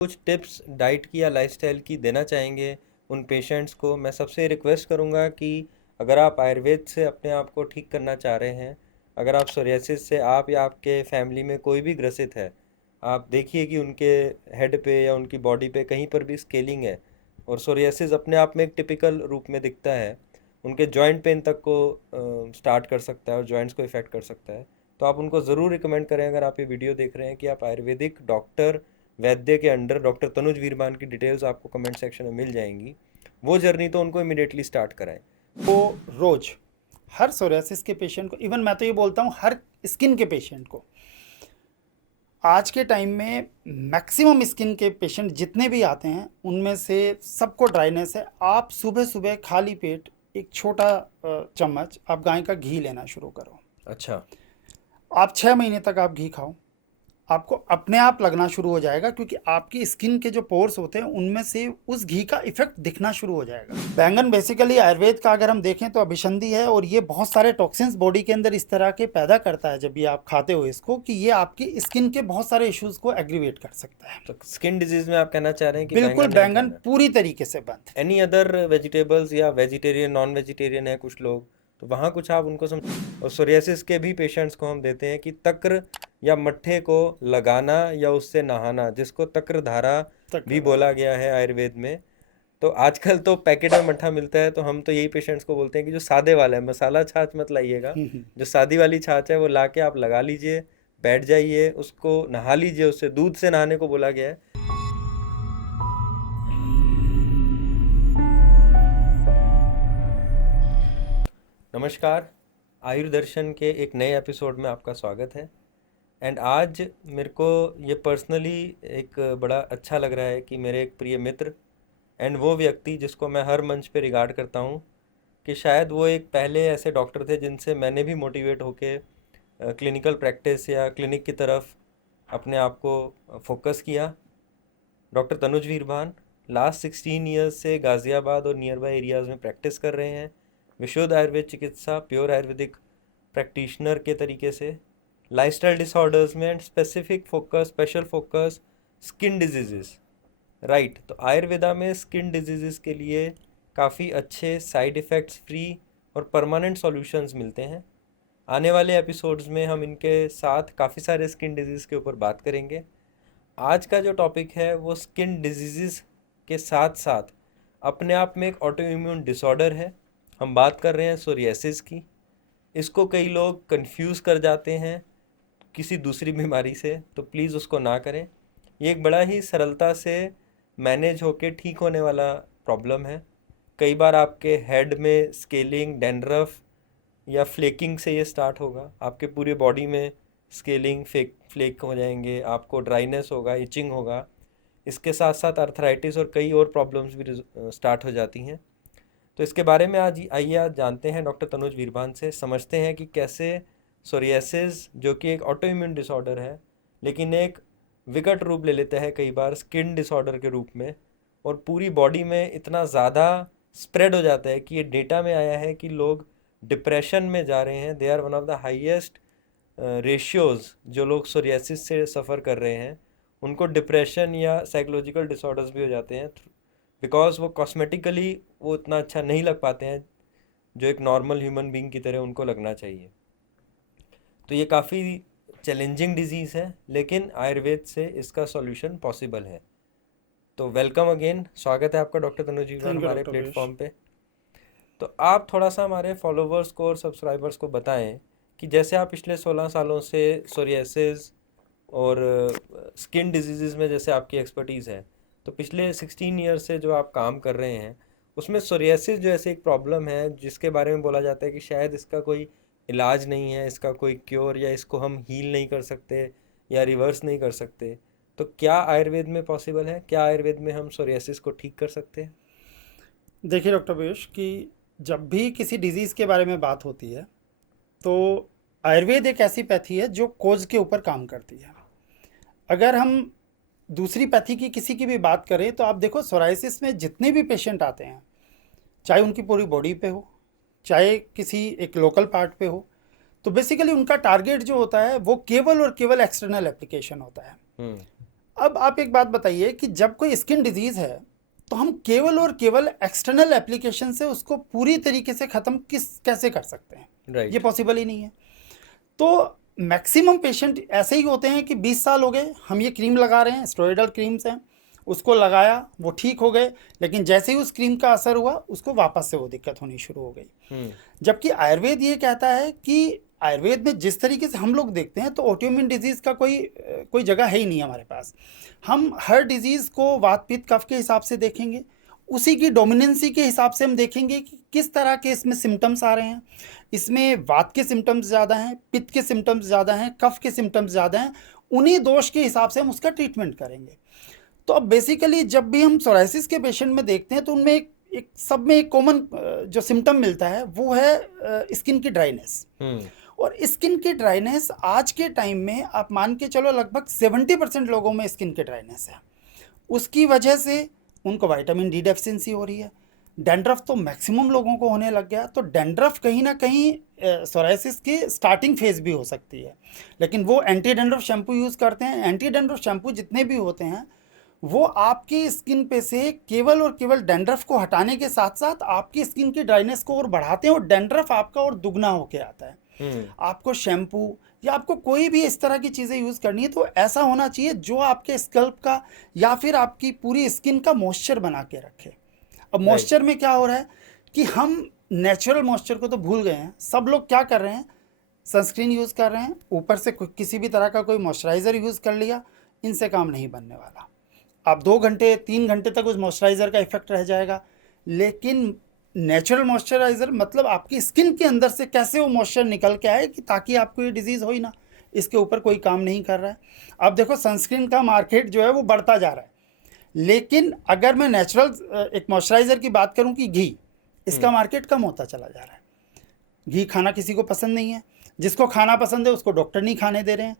कुछ tips diet की या लाइफस्टाइल की देना चाहेंगे उन पेशेंट्स को। मैं सबसे रिक्वेस्ट करूंगा कि अगर आप आयुर्वेद से अपने आप को ठीक करना चाह रहे हैं, अगर आप सोरियासिस से आप या आपके फैमिली में कोई भी ग्रसित है, आप देखिए कि उनके हेड पे या उनकी बॉडी पे कहीं पर भी स्केलिंग है और सोरियासिस अपने आप में एक टिपिकल रूप में दिखता है, उनके जॉइंट पेन तक को स्टार्ट कर सकता है और जॉइंट्स को इफ़ेक्ट कर सकता है, तो आप उनको ज़रूर रिकमेंड करें, अगर आप ये वीडियो देख रहे हैं, कि आप आयुर्वेदिक डॉक्टर वैद्य के अंडर डॉक्टर तनुज वीरमान की डिटेल्स आपको कमेंट सेक्शन में मिल जाएंगी। वो जर्नी तो उनको इमिडिएटली स्टार्ट कराएं। को रोज हर सोरियासिस के पेशेंट को, इवन मैं तो ये बोलता हूँ हर स्किन के पेशेंट को, आज के टाइम में मैक्सिमम स्किन के पेशेंट जितने भी आते हैं उनमें से सबको ड्राइनेस है। आप सुबह सुबह खाली पेट एक छोटा चम्मच आप गाय का घी लेना शुरू करो। अच्छा। आप 6 महीने तक आप घी खाओ, आपको अपने आप लगना शुरू हो जाएगा, क्योंकि आपकी स्किन के जो पोर्स होते हैं उनमें से उस घी का इफेक्ट दिखना शुरू हो जाएगा। बैंगन बेसिकली आयुर्वेद का अगर हम देखें तो अभिसंधि है, और ये बहुत सारे टॉक्सिन्स बॉडी के अंदर इस तरह के पैदा करता है जब भी आप खाते हो इसको, कि ये आपकी स्किन के बहुत सारे इश्यूज को एग्रीवेट कर सकता है। तो स्किन डिजीज में आप कहना चाह रहे हैं कि बिल्कुल बैंगन नहीं बैंगन खाना। पूरी तरीके से बंद। एनी अदर वेजिटेबल्स या वेजिटेरियन नॉन वेजिटेरियन है कुछ लोग, तो वहाँ कुछ आप उनको और सोरियासिस के भी पेशेंट्स को हम देते हैं कि तक्र या मट्ठे को लगाना या उससे नहाना, जिसको तक्र धारा तक भी बोला गया है आयुर्वेद में। तो आजकल तो पैकेट में मट्ठा मिलता है, तो हम तो यही पेशेंट्स को बोलते हैं कि जो सादे वाला है, मसाला छाछ मत लाइएगा, जो सादी वाली छाछ है वो ला के आप लगा लीजिए, बैठ जाइए, उसको नहा लीजिए, उससे दूध से नहाने को बोला गया है। नमस्कार, आयुर्दर्शन के एक नए एपिसोड में आपका स्वागत है। एंड आज मेरे को ये पर्सनली एक बड़ा अच्छा लग रहा है कि मेरे एक प्रिय मित्र एंड वो व्यक्ति जिसको मैं हर मंच पे रिगार्ड करता हूँ, कि शायद वो एक पहले ऐसे डॉक्टर थे जिनसे मैंने भी मोटिवेट होके क्लिनिकल प्रैक्टिस या क्लिनिक की तरफ अपने आप को फोकस किया। Doctor Tanuj Veerbhan last 16 years से गाज़ियाबाद और नियर बाई एरियाज़ में प्रैक्टिस कर रहे हैं, विशुद्ध आयुर्वेद चिकित्सा, प्योर आयुर्वेदिक प्रैक्टिशनर के तरीके से, लाइफस्टाइल डिसऑर्डर्स में and specific focus, special focus skin disease. Right, तो आयुर्वेदा में स्किन डिजीज़ के लिए काफ़ी अच्छे साइड इफ़ेक्ट्स फ्री और परमानेंट सॉल्यूशंस मिलते हैं। आने वाले एपिसोड्स में हम इनके साथ काफ़ी सारे स्किन डिजीज़ के ऊपर बात करेंगे। आज का जो टॉपिक है वो स्किन डिजीज़ के साथ साथ अपने आप में एक ऑटो इम्यून डिसऑर्डर है। हम बात कर रहे हैं सोरियासिस की। इसको कई लोग कंफ्यूज कर जाते हैं किसी दूसरी बीमारी से, तो प्लीज़ उसको ना करें। ये एक बड़ा ही सरलता से मैनेज होके ठीक होने वाला प्रॉब्लम है। कई बार आपके हेड में स्केलिंग, डैंड्रफ या फ्लेकिंग से ये स्टार्ट होगा, आपके पूरे बॉडी में स्केलिंग फ्लेक हो जाएंगे, आपको ड्राइनेस होगा, इचिंग होगा, इसके साथ साथ अर्थराइटिस और कई और प्रॉब्लम्स भी स्टार्ट हो जाती हैं। तो इसके बारे में आज जानते हैं डॉक्टर तनुज वीरभान से, समझते हैं कि कैसे सोरियासिस, जो कि एक ऑटो इम्यून डिसऑर्डर है लेकिन एक विकट रूप ले लेता है कई बार स्किन डिसऑर्डर के रूप में, और पूरी बॉडी में इतना ज़्यादा स्प्रेड हो जाता है कि ये डेटा में आया है कि लोग डिप्रेशन में जा रहे हैं। They are one of the highest ratios, जो लोग सोरियासिस से सफ़र कर रहे हैं उनको डिप्रेशन या साइकोलॉजिकल डिसऑर्डर्स भी हो जाते हैं, बिकॉज वो कॉस्मेटिकली वो इतना अच्छा नहीं लग पाते हैं जो एक नॉर्मल ह्यूमन बीइंग की तरह उनको लगना चाहिए। तो ये काफ़ी चैलेंजिंग डिजीज़ है, लेकिन आयुर्वेद से इसका सॉल्यूशन पॉसिबल है। तो वेलकम अगेन, स्वागत है आपका डॉक्टर तनुज जीवन थैंक यू हमारे डॉक्टर पीयूष। प्लेटफॉर्म पे। तो आप थोड़ा सा हमारे फॉलोवर्स को और सब्सक्राइबर्स को बताएं कि जैसे आप पिछले 16 सालों से सोरियासिस और स्किन डिजीज़ में जैसे आपकी एक्सपर्टीज़ है, तो पिछले 16 ईयर्स से जो आप काम कर रहे हैं उसमें सोरियासिस जो ऐसे एक प्रॉब्लम है जिसके बारे में बोला जाता है कि शायद इसका कोई इलाज नहीं है, इसका कोई क्योर, या इसको हम हील नहीं कर सकते या रिवर्स नहीं कर सकते, तो क्या आयुर्वेद में पॉसिबल है? क्या आयुर्वेद में हम सोरियासिस को ठीक कर सकते हैं? देखिए डॉक्टर पीयूष, कि जब भी किसी डिजीज़ के बारे में बात होती है तो आयुर्वेद एक ऐसी पैथी है जो कोज के ऊपर काम करती है। अगर हम दूसरी पैथी की किसी की भी बात करें तो आप देखो, सोराइसिस में जितने भी पेशेंट आते हैं, चाहे उनकी पूरी बॉडी पे हो, चाहे किसी एक लोकल पार्ट पे हो, तो बेसिकली उनका टारगेट जो होता है वो केवल और केवल एक्सटर्नल एप्लीकेशन होता है। हम्म। अब आप एक बात बताइए कि जब कोई स्किन डिजीज है तो हम केवल और केवल एक्सटर्नल एप्लीकेशन से उसको पूरी तरीके से ख़त्म कैसे कर सकते हैं? ये राइट। पॉसिबल ही नहीं है। तो मैक्सिमम पेशेंट ऐसे ही होते हैं कि 20 साल हो गए, हम ये क्रीम लगा रहे हैं, स्टेरॉयडल क्रीम्स हैं, उसको लगाया, वो ठीक हो गए, लेकिन जैसे ही उस क्रीम का असर हुआ उसको वापस से वो दिक्कत होनी शुरू हो गई। जबकि आयुर्वेद ये कहता है कि आयुर्वेद में जिस तरीके से हम लोग देखते हैं तो ऑटोइम्यून डिजीज़ का कोई जगह है ही नहीं हमारे पास। हम हर डिजीज़ को वात पित्त कफ के हिसाब से देखेंगे, उसी की डोमिनेंसी के हिसाब से हम देखेंगे कि किस तरह के इसमें सिम्टम्स आ रहे हैं। इसमें वात के सिम्टम्स ज़्यादा हैं, पित्त के सिम्टम्स ज़्यादा हैं, कफ के सिम्टम्स ज़्यादा हैं, उन्हीं दोष के हिसाब से हम उसका ट्रीटमेंट करेंगे। तो अब बेसिकली जब भी हम सोराइसिस के पेशेंट में देखते हैं तो उनमें एक सब में एक कॉमन जो सिम्टम मिलता है वो है स्किन की ड्राइनेस। और स्किन की ड्राइनेस आज के टाइम में आप मान के चलो लगभग 70% लोगों में स्किन की ड्राइनेस है। उसकी वजह से उनको विटामिन डी डेफिशिएंसी हो रही है। डैंड्रफ तो मैक्सिमम लोगों को होने लग गया। तो डैंड्रफ कहीं ना कहीं सोराइसिस की स्टार्टिंग फेज भी हो सकती है, लेकिन वो एंटी डैंड्रफ शैम्पू यूज़ करते हैं। एंटी डैंड्रफ शैम्पू जितने भी होते हैं वो आपकी स्किन पे से केवल और केवल डैंड्रफ को हटाने के साथ साथ आपकी स्किन की ड्राइनेस को और बढ़ाते हैं और डैंड्रफ आपका और दुगना होके आता है। आपको शैम्पू या आपको कोई भी इस तरह की चीज़ें यूज़ करनी है तो ऐसा होना चाहिए जो आपके स्कल्प का या फिर आपकी पूरी स्किन का मॉइस्चर बना के रखे। अब मॉइस्चर में क्या हो रहा है कि हम नेचुरल मॉइस्चर को तो भूल गए हैं। सब लोग क्या कर रहे हैं, सनस्क्रीन यूज़ कर रहे हैं, ऊपर से किसी भी तरह का कोई मॉइस्चराइज़र यूज़ कर लिया। इनसे काम नहीं बनने वाला। आप 2 घंटे 3 घंटे तक उस मॉइस्चराइज़र का इफेक्ट रह जाएगा, लेकिन नेचुरल मॉइस्चराइज़र मतलब आपकी स्किन के अंदर से कैसे वो मॉइस्चर निकल के आए कि ताकि आपको ये डिजीज़ हो ही ना, इसके ऊपर कोई काम नहीं कर रहा है। अब देखो सनस्क्रीन का मार्केट जो है वो बढ़ता जा रहा है, लेकिन अगर मैं नेचुरल एक मॉइस्चराइज़र की बात करूं कि घी, इसका मार्केट कम होता चला जा रहा है। घी खाना किसी को पसंद नहीं है, जिसको खाना पसंद है उसको डॉक्टर नहीं खाने दे रहे हैं।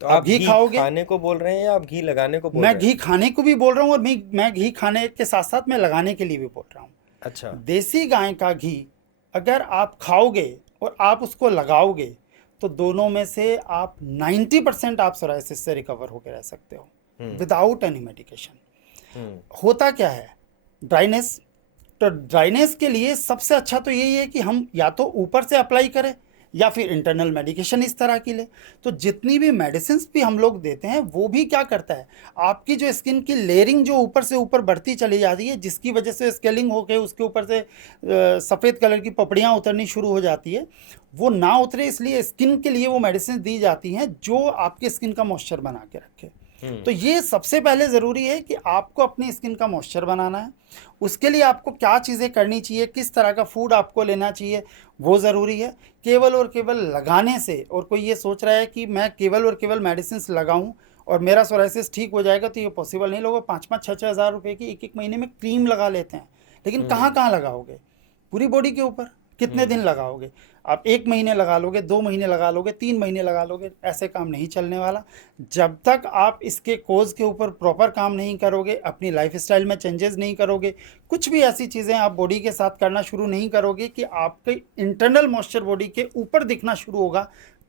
तो आप आप घी घी खाओगे, खाने को बोल रहे हैं या आप घी लगाने को बोल मैं रहे घी हैं? खाने को भी बोल रहा हूँ और मैं घी खाने के साथ साथ मैं लगाने के लिए भी बोल रहा हूँ। अच्छा। देसी गाय का घी अगर आप खाओगे और आप उसको लगाओगे तो दोनों में से आप 90% आप सोराइसिस से रिकवर होकर रह सकते हो विदाउट एनी मेडिकेशन। होता क्या है, ड्राइनेस। तो ड्राइनेस के लिए सबसे अच्छा तो यही है कि हम या तो ऊपर से अप्लाई करें या फिर इंटरनल मेडिकेशन इस तरह की ले। तो जितनी भी मेडिसिन भी हम लोग देते हैं वो भी क्या करता है, आपकी जो स्किन की लेयरिंग जो ऊपर से ऊपर बढ़ती चली जाती है, जिसकी वजह से स्केलिंग होकर उसके ऊपर से सफ़ेद कलर की पपड़ियाँ उतरनी शुरू हो जाती है, वो ना उतरे इसलिए स्किन के लिए वो मेडिसिन दी जाती हैं जो आपके स्किन का मॉइस्चर बना के रखे। तो ये सबसे पहले ज़रूरी है कि आपको अपनी स्किन का मॉइस्चर बनाना है। उसके लिए आपको क्या चीज़ें करनी चाहिए, किस तरह का फूड आपको लेना चाहिए, वो ज़रूरी है। केवल और केवल लगाने से, और कोई ये सोच रहा है कि मैं केवल और केवल मेडिसिन लगाऊं और मेरा सोराइसिस ठीक हो जाएगा, तो ये पॉसिबल नहीं। लोग 5-5 6-6 हज़ार रुपये की एक महीने में क्रीम लगा लेते हैं, लेकिन कहाँ कहाँ लगाओगे, पूरी बॉडी के ऊपर कितने दिन लगाओगे? आप 1 महीने लगा लोगे, 2 महीने लगा लोगे, 3 महीने लगा लोगे, ऐसे काम नहीं चलने वाला। जब तक आप इसके कोज के ऊपर प्रॉपर काम नहीं करोगे, अपनी लाइफस्टाइल में चेंजेस नहीं करोगे, कुछ भी ऐसी चीज़ें आप बॉडी के साथ करना शुरू नहीं करोगे कि आपके इंटरनल मॉइस्चर बॉडी के ऊपर दिखना शुरू होगा,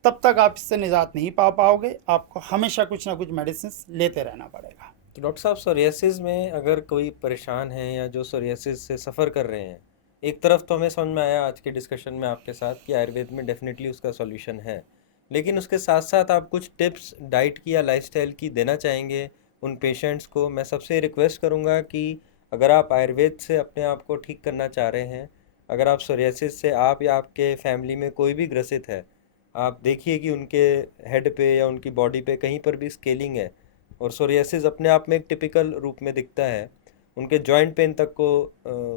तब तक आप इससे निजात नहीं पा पाओगे। आपको हमेशा कुछ ना कुछ मेडिसिन लेते रहना पड़ेगा। तो डॉक्टर साहब, सोरियासिस में अगर कोई परेशान है या जो सोरियासिस से सफ़र कर रहे हैं, एक तरफ तो हमें समझ में आया आज के डिस्कशन में आपके साथ कि आयुर्वेद में डेफिनेटली उसका सॉल्यूशन है, लेकिन उसके साथ साथ आप कुछ टिप्स डाइट की या लाइफस्टाइल की देना चाहेंगे उन पेशेंट्स को? मैं सबसे रिक्वेस्ट करूंगा कि अगर आप आयुर्वेद से अपने आप को ठीक करना चाह रहे हैं, अगर आप सोरियासिस से आप या आपके फैमिली में कोई भी ग्रसित है, आप देखिए कि उनके हेड पे या उनकी बॉडी पे कहीं पर भी स्केलिंग है और सोरियासिस अपने आप में एक टिपिकल रूप में दिखता है, उनके जॉइंट पेन तक को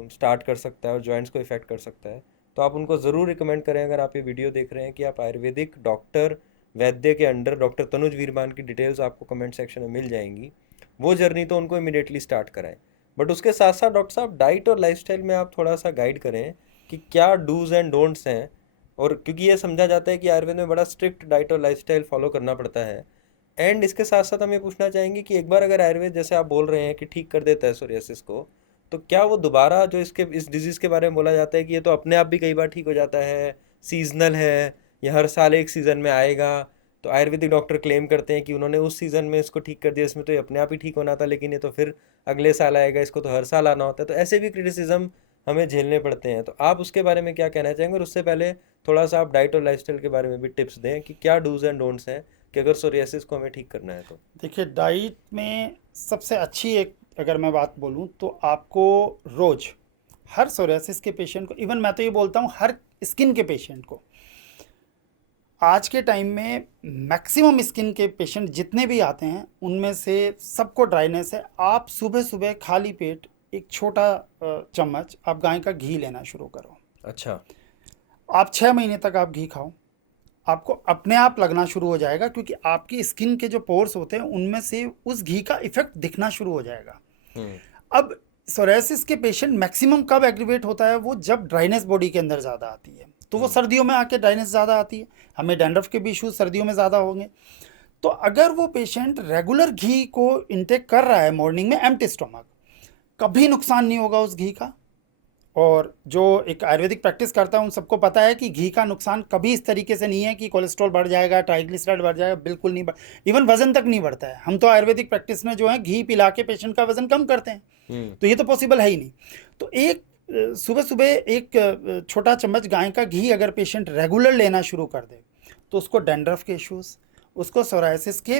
स्टार्ट कर सकता है और जॉइंट्स को इफ़ेक्ट कर सकता है, तो आप उनको ज़रूर रिकमेंड करें, अगर आप ये वीडियो देख रहे हैं, कि आप आयुर्वेदिक डॉक्टर वैद्य के अंडर डॉक्टर तनुज वीरमान की डिटेल्स आपको कमेंट सेक्शन में मिल जाएंगी। वो जर्नी तो उनको इमीडिएटली स्टार्ट कराएं, बट उसके साथ साथ डॉक्टर साहब डाइट और लाइफस्टाइल में आप थोड़ा सा गाइड करें कि क्या डूज़ एंड डोंट्स हैं। और क्योंकि ये समझा जाता है कि आयुर्वेद में बड़ा स्ट्रिक्ट डाइट और लाइफस्टाइल फॉलो करना पड़ता है। एंड इसके साथ साथ हम ये पूछना चाहेंगे कि एक बार अगर आयुर्वेद, जैसे आप बोल रहे हैं कि ठीक कर देता है सोरियासिस को, तो क्या वो दोबारा जो इस डिजीज़ के बारे में बोला जाता है कि ये तो अपने आप भी कई बार ठीक हो जाता है, सीजनल है, या हर साल एक सीज़न में आएगा, तो आयुर्वेदिक डॉक्टर क्लेम करते हैं कि उन्होंने उस सीज़न में इसको ठीक कर दिया, इसमें तो ये अपने आप ही ठीक होना था, लेकिन ये तो फिर अगले साल आएगा, इसको तो हर साल आना होता है। तो ऐसे भी क्रिटिसिज्म हमें झेलने पड़ते हैं। तो आप उसके बारे में क्या कहना चाहेंगे? और उससे पहले थोड़ा सा आप डाइट और लाइफस्टाइल के बारे में भी टिप्स दें कि क्या डूज एंड डोंट्स हैं कि अगर सोरियासिस को हमें ठीक करना है तो। देखिए, डाइट में सबसे अच्छी एक अगर मैं बात बोलूँ तो आपको रोज़ हर सोरियासिस के पेशेंट को, इवन मैं तो ये बोलता हूँ हर स्किन के पेशेंट को, आज के टाइम में मैक्सिमम स्किन के पेशेंट जितने भी आते हैं उनमें से सबको ड्राइनेस है। आप सुबह सुबह खाली पेट एक छोटा चम्मच आप गाय का घी लेना शुरू करो। अच्छा। आप 6 महीने तक आप घी खाओ, आपको अपने आप लगना शुरू हो जाएगा, क्योंकि आपकी स्किन के जो पोर्स होते हैं उनमें से उस घी का इफेक्ट दिखना शुरू हो जाएगा। हम्म। अब सोरेसिस के पेशेंट मैक्सिमम कब एग्रीवेट होता है? वो जब ड्राइनेस बॉडी के अंदर ज़्यादा आती है, तो वो सर्दियों में आके ड्राइनेस ज़्यादा आती है। हमें डैंड्रफ के भी इश्यूज सर्दियों में ज़्यादा होंगे। तो अगर वो पेशेंट रेगुलर घी को इंटेक कर रहा है मॉर्निंग में एम्प्टी स्टमक, कभी नुकसान नहीं होगा उस घी का। और जो एक आयुर्वेदिक प्रैक्टिस करता है उन सबको पता है कि घी का नुकसान कभी इस तरीके से नहीं है कि कोलेस्ट्रॉल बढ़ जाएगा, ट्राइग्लिसराइड बढ़ जाएगा, बिल्कुल नहीं बढ़, इवन वजन तक नहीं बढ़ता है। हम तो आयुर्वेदिक प्रैक्टिस में जो है घी पिला के पेशेंट का वजन कम करते हैं, तो ये तो पॉसिबल है ही नहीं। तो एक सुबह सुबह एक छोटा चम्मच गाय का घी अगर पेशेंट रेगुलर लेना शुरू कर दे तो उसको डैंड्रफ के इश्यूज, उसको सोराइसिस के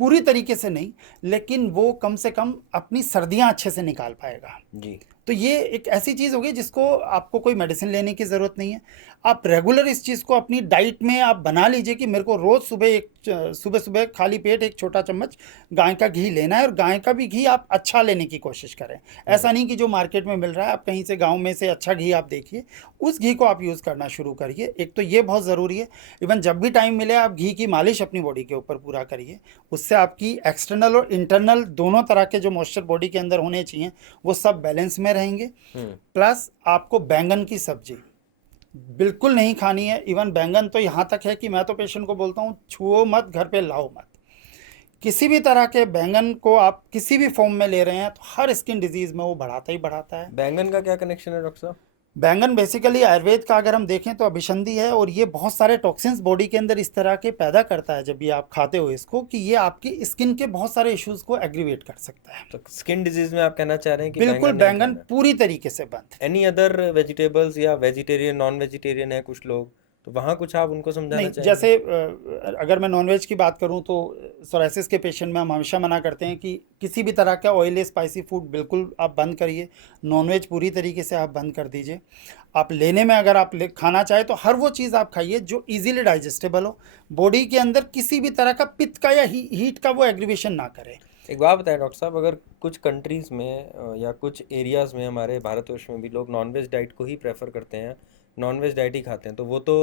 पूरी तरीके से नहीं, लेकिन वो कम से कम अपनी सर्दियां अच्छे से निकाल पाएगा जी। तो ये एक ऐसी चीज़ होगी जिसको आपको कोई मेडिसिन लेने की ज़रूरत नहीं है। आप रेगुलर इस चीज़ को अपनी डाइट में आप बना लीजिए कि मेरे को रोज़ सुबह सुबह खाली पेट एक छोटा चम्मच गाय का घी लेना है, और गाय का भी घी आप अच्छा लेने की कोशिश करें। ऐसा नहीं कि जो मार्केट में मिल रहा है, आप कहीं से गाँव में से अच्छा घी आप देखिए, उस घी को आप यूज़ करना शुरू करिए। एक तो ये बहुत ज़रूरी है। इवन जब भी टाइम मिले आप घी की मालिश अपनी बॉडी के ऊपर पूरा करिए, उससे आपकी एक्सटर्नल और इंटरनल दोनों तरह के जो मॉइस्चर बॉडी के अंदर होने चाहिए वो सब बैलेंस में रहेंगे। प्लस आपको बैंगन की सब्जी बिल्कुल नहीं खानी है। इवन बैंगन तो यहाँ तक है कि मैं तो पेशेंट को बोलता हूँ छुओ मत, घर पे लाओ मत। किसी भी तरह के बैंगन को आप किसी भी फॉर्म में ले रहे हैं तो हर स्किन डिजीज में वो बढ़ाता ही बढ़ाता है। बैंगन का क्या कनेक्शन है डॉक्टर साहब? बैंगन बेसिकली आयुर्वेद का अगर हम देखें तो अभिसंधि है, और ये बहुत सारे टॉक्सिन्स बॉडी के अंदर इस तरह के पैदा करता है जब ये आप खाते हो इसको, कि ये आपकी स्किन के बहुत सारे इश्यूज को एग्रीवेट कर सकता है। तो स्किन डिजीज में आप कहना चाह रहे हैं कि बिल्कुल बैंगन नहीं बैंगन खाना? पूरी तरीके से बंद। एनी अदर वेजिटेबल्स या वेजिटेरियन नॉन वेजिटेरियन है कुछ लोग, तो वहाँ कुछ आप उनको समझाना नहीं, चाहेंगे? जैसे अगर मैं नॉनवेज की बात करूं तो सोराइसिस के पेशेंट में हम हमेशा मना करते हैं कि किसी भी तरह का ऑयली स्पाइसी फूड बिल्कुल आप बंद करिए। नॉनवेज पूरी तरीके से आप बंद कर दीजिए। आप लेने में अगर आप खाना चाहें तो हर वो चीज़ आप खाइए जो इजीली डाइजेस्टेबल हो, बॉडी के अंदर किसी भी तरह का पित्त का या हीट का वो एग्रीवेशन ना करे। एक बात बताएं डॉक्टर साहब, अगर कुछ कंट्रीज़ में या कुछ एरियाज़ में हमारे भारतवर्ष में भी लोग नॉनवेज डाइट को ही प्रेफर करते हैं, नॉनवेज डाइट ही खाते हैं, तो वो तो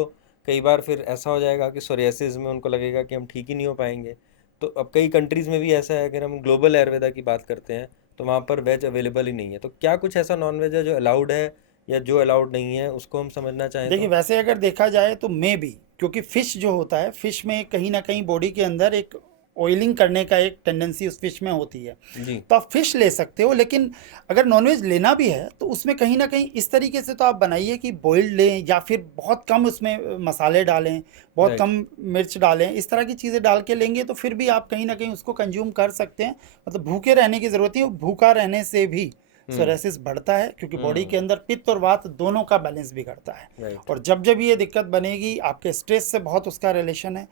कई बार फिर ऐसा हो जाएगा कि सोरियासिस में उनको लगेगा कि हम ठीक ही नहीं हो पाएंगे। तो अब कई कंट्रीज़ में भी ऐसा है, अगर हम ग्लोबल आयुर्वेदा की बात करते हैं तो वहाँ पर वेज अवेलेबल ही नहीं है। तो क्या कुछ ऐसा नॉनवेज है जो अलाउड है या जो अलाउड नहीं है, उसको हम समझना चाहें देखिए, तो? वैसे अगर देखा जाए तो मे भी, क्योंकि फिश जो होता है, फिश में कहीं ना कहीं बॉडी के अंदर एक ऑयलिंग करने का एक टेंडेंसी उस फिश में होती है, जी। तो आप फिश ले सकते हो। लेकिन अगर नॉनवेज लेना भी है तो उसमें कहीं ना कहीं इस तरीके से तो आप बनाइए कि बॉइल्ड लें, या फिर बहुत कम उसमें मसाले डालें, बहुत राइट। कम मिर्च डालें, इस तरह की चीज़ें डाल के लेंगे तो फिर भी आप कहीं ना कहीं उसको कंज्यूम कर सकते हैं। मतलब भूखे रहने की ज़रूरत नहीं है, भूखा रहने से भी सोरेसिस बढ़ता है, क्योंकि बॉडी के अंदर पित्त और वात दोनों का बैलेंस बिगड़ता है। राइट। और जब जब ये दिक्कत बनेगी, आपके स्ट्रेस से बहुत उसका रिलेशन है।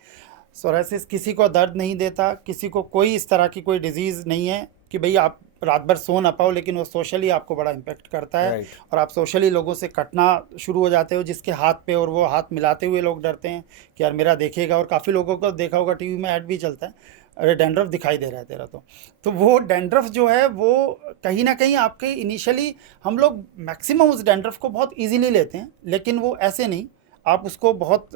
सोरेसिस किसी को दर्द नहीं देता, किसी को कोई इस तरह की कोई डिजीज़ नहीं है कि भाई आप रात भर सो ना पाओ, लेकिन वो सोशली आपको बड़ा इम्पेक्ट करता है। राइट। और आप सोशली लोगों से कटना शुरू हो जाते हो, जिसके हाथ पे और वो हाथ मिलाते हुए लोग डरते हैं कि यार मेरा देखेगा। और काफ़ी लोगों को देखा होगा, टीवी में ऐड भी चलता है, अरे डैंड्रफ दिखाई दे रहा है तेरा। तो वो डैंड्रफ जो है वो कहीं ना कहीं आपके इनिशियली हम लोग मैक्सिमम उस डैंड्रफ को बहुत इजीली लेते हैं, लेकिन वो ऐसे नहीं, आप उसको बहुत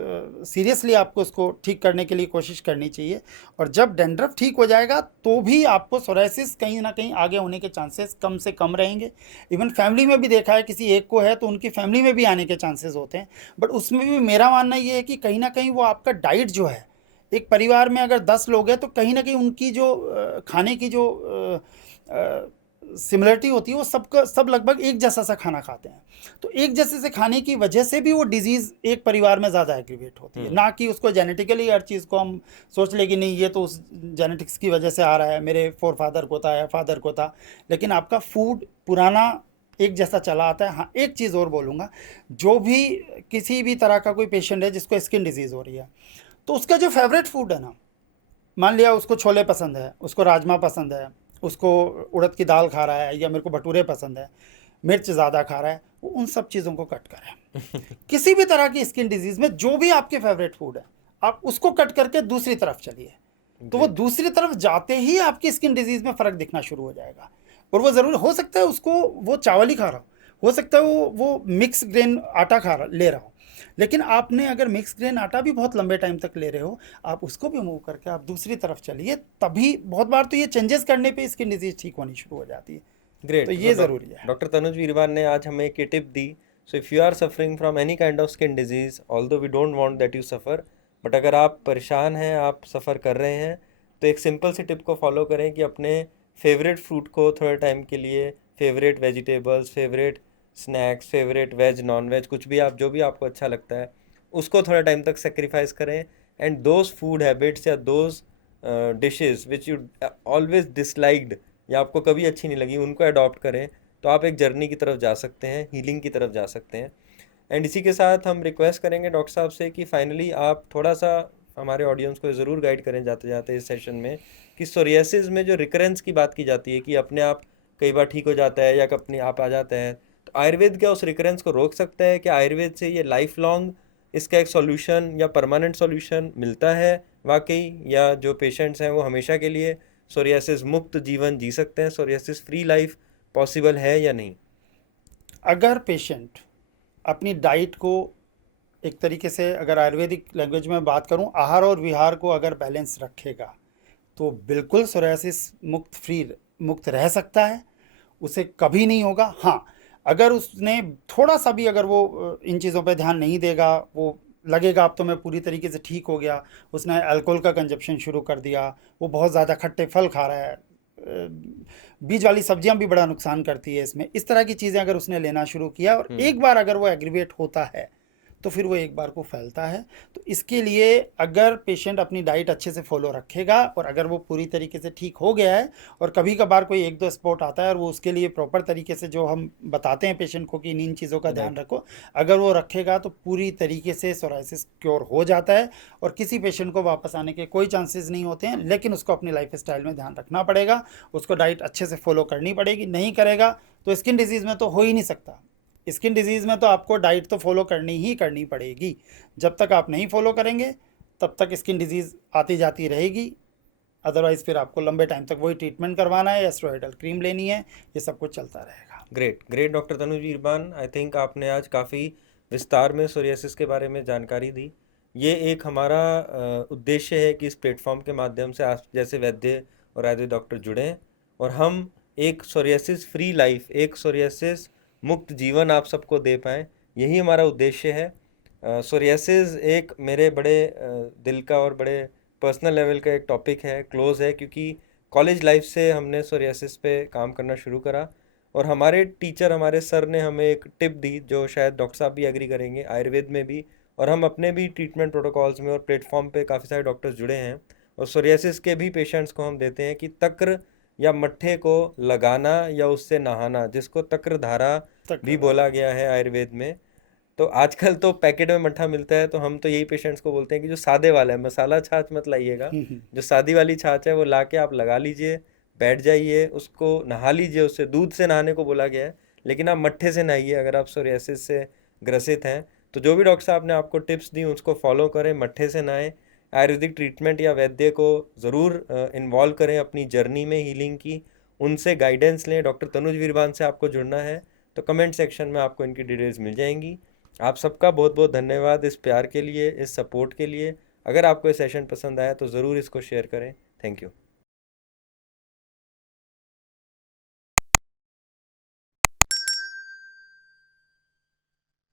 सीरियसली आपको उसको ठीक करने के लिए कोशिश करनी चाहिए। और जब डैंड्रफ ठीक हो जाएगा तो भी आपको सोराइसिस कहीं ना कहीं आगे होने के चांसेस कम से कम रहेंगे। इवन फैमिली में भी देखा है, किसी एक को है तो उनकी फैमिली में भी आने के चांसेस होते हैं। बट उसमें भी मेरा मानना ये है कि कहीं ना कहीं वो आपका डाइट जो है, एक परिवार में अगर 10 लोग हैं तो कहीं ना कहीं उनकी जो खाने की जो सिमिलरिटी होती है, वो सबका सब लगभग एक जैसा सा खाना खाते हैं। तो एक जैसे से खाने की वजह से भी वो डिजीज़ एक परिवार में ज़्यादा एग्रीवेट होती है, ना कि उसको जेनेटिकली हर चीज़ को हम सोच ले कि नहीं ये तो उस जेनेटिक्स की वजह से आ रहा है, मेरे फोर फादर को था या फादर को था। लेकिन आपका फूड पुराना एक जैसा चला आता है। हाँ, एक चीज़ और बोलूँगा, जो भी किसी भी तरह का कोई पेशेंट है जिसको स्किन डिजीज़ हो रही है, तो उसका जो फेवरेट फूड है ना, मान लिया उसको छोले पसंद है, उसको राजमा पसंद है, उसको उड़द की दाल खा रहा है, या मेरे को भटूरे पसंद है, मिर्च ज़्यादा खा रहा है, वो उन सब चीज़ों को कट करें। किसी भी तरह की स्किन डिजीज़ में जो भी आपके फेवरेट फूड है, आप उसको कट करके दूसरी तरफ चलिए, तो वो ग्रेट। दूसरी तरफ जाते ही आपकी स्किन डिजीज़ में फ़र्क दिखना शुरू हो जाएगा। और वो ज़रूर हो सकता है उसको वो चावल ही खा रहा हो सकता है वो मिक्स ग्रेन आटा ले रहा हो। लेकिन आपने अगर मिक्स ग्रेन आटा भी बहुत लंबे टाइम तक ले रहे हो, आप उसको भी मूव करके आप दूसरी तरफ चलिए, तभी बहुत बार तो ये चेंजेस करने पे स्किन डिजीज ठीक होनी शुरू हो जाती है। तो ग्रेट। ये ज़रूरी है। डॉक्टर तनुज वीरवान ने आज हमें एक टिप दी। So if you are suffering from any kind of skin disease, although we don't want that you suffer, but अगर आप परेशान हैं, आप सफ़र कर रहे हैं, तो एक सिंपल सी टिप को फॉलो करें कि अपने फेवरेट फ्रूट को थोड़े टाइम के लिए, favourite vegetables, favourite snacks, favourite veg non veg, कुछ भी आप जो भी आपको अच्छा लगता है उसको थोड़ा टाइम तक सेक्रीफाइस करें। एंड दोज फूड हैबिट्स या those dishes which you always disliked या आपको कभी अच्छी नहीं लगी, उनको अडॉप्ट करें, तो आप एक जर्नी की तरफ जा सकते हैं, हीलिंग की तरफ जा सकते हैं। एंड इसी के साथ हम रिक्वेस्ट करेंगे डॉक्टर साहब से कि फाइनली आप थोड़ा सा हमारे ऑडियंस को ज़रूर गाइड करें जाते जाते इस सेशन में, कि सोरियासिस में जो रिकरेंस की बात की जाती है कि अपने आप कई बार ठीक हो जाता है या अपने आप आ जाता है, तो आयुर्वेद क्या उस रिकरेंस को रोक सकता है? क्या आयुर्वेद से ये लाइफ लॉन्ग इसका एक सॉल्यूशन या परमानेंट सॉल्यूशन मिलता है वाकई, या जो पेशेंट्स हैं वो हमेशा के लिए सोरियासिस मुक्त जीवन जी सकते हैं? सोरियासिस फ्री लाइफ पॉसिबल है या नहीं? अगर पेशेंट अपनी डाइट को एक तरीके से, अगर आयुर्वेदिक लैंग्वेज में बात करूं, आहार और विहार को अगर बैलेंस रखेगा, तो बिल्कुल सोरियासिस मुक्त रह सकता है। उसे कभी नहीं होगा। हाँ, अगर उसने थोड़ा सा भी, अगर वो इन चीज़ों पे ध्यान नहीं देगा, वो लगेगा अब तो मैं पूरी तरीके से ठीक हो गया, उसने अल्कोहल का कंजप्शन शुरू कर दिया, वो बहुत ज़्यादा खट्टे फल खा रहा है, बीज वाली सब्जियां भी बड़ा नुकसान करती है इसमें, इस तरह की चीज़ें अगर उसने लेना शुरू किया और एक बार अगर वो एग्रीवेट होता है, तो फिर वो एक बार को फैलता है। तो इसके लिए अगर पेशेंट अपनी डाइट अच्छे से फॉलो रखेगा, और अगर वो पूरी तरीके से ठीक हो गया है, और कभी कभार कोई एक दो स्पॉट आता है और वो उसके लिए प्रॉपर तरीके से जो हम बताते हैं पेशेंट को कि इन चीज़ों का ध्यान राइट। रखो, अगर वो रखेगा तो पूरी तरीके से सोराइसिस क्योर हो जाता है, और किसी पेशेंट को वापस आने के कोई चांसेस नहीं होते हैं। लेकिन उसको अपनी लाइफ स्टाइल में ध्यान रखना पड़ेगा, उसको डाइट अच्छे से फॉलो करनी पड़ेगी। नहीं करेगा तो स्किन डिजीज़ में तो हो ही नहीं सकता। स्किन डिजीज़ में तो आपको डाइट तो फॉलो करनी ही करनी पड़ेगी। जब तक आप नहीं फॉलो करेंगे, तब तक स्किन डिजीज़ आती जाती रहेगी। अदरवाइज़ फिर आपको लंबे टाइम तक वही ट्रीटमेंट करवाना है या स्टेरॉयडल क्रीम लेनी है, ये सब कुछ चलता रहेगा। Great great doctor Tanuj Veerban, I think आपने आज काफ़ी विस्तार में सोरियासिस के बारे में जानकारी दी। ये एक हमारा उद्देश्य है कि इस प्लेटफॉर्म के माध्यम से आप जैसे वैद्य और आयुर्वेद डॉक्टर जुड़ें और हम एक सोरियासिस फ्री लाइफ, एक सोरियासिस मुक्त जीवन आप सबको दे पाएँ। यही हमारा उद्देश्य है। सोरियासिस एक मेरे बड़े दिल का और बड़े पर्सनल लेवल का एक टॉपिक है, क्लोज है, क्योंकि कॉलेज लाइफ से हमने सोरियासिस पे काम करना शुरू करा और हमारे टीचर, हमारे सर ने हमें एक टिप दी जो शायद डॉक्टर साहब भी एग्री करेंगे, आयुर्वेद में भी और हम अपने भी ट्रीटमेंट प्रोटोकॉल्स में और प्लेटफॉर्म पे काफ़ी सारे डॉक्टर्स जुड़े हैं और सोरियासिस के भी पेशेंट्स को हम देते हैं कि तक्र या मट्ठे को लगाना या उससे नहाना, जिसको तक्र धारा तक भी बोला गया है आयुर्वेद में। तो आजकल तो पैकेट में मट्ठा मिलता है, तो हम तो यही पेशेंट्स को बोलते हैं कि जो सादे वाला है, मसाला छाछ मत लाइएगा, जो सादी वाली छाछ है वो ला के आप लगा लीजिए, बैठ जाइए, उसको नहा लीजिए, उससे दूध से नहाने को बोला गया है, लेकिन आप मट्ठे से नहाइए अगर आप सोरियासिस से ग्रसित हैं। तो जो भी डॉक्टर साहब ने आपको टिप्स दी उसको फॉलो करें, मट्ठे से नहाएं, आयुर्वेदिक ट्रीटमेंट या वैद्य को ज़रूर इन्वॉल्व करें अपनी जर्नी में हीलिंग की, उनसे गाइडेंस लें। डॉक्टर तनुज वीरवान से आपको जुड़ना है तो कमेंट सेक्शन में आपको इनकी डिटेल्स मिल जाएंगी। आप सबका बहुत बहुत धन्यवाद इस प्यार के लिए, इस सपोर्ट के लिए। अगर आपको ये सेशन पसंद आया तो ज़रूर इसको शेयर करें। Thank you.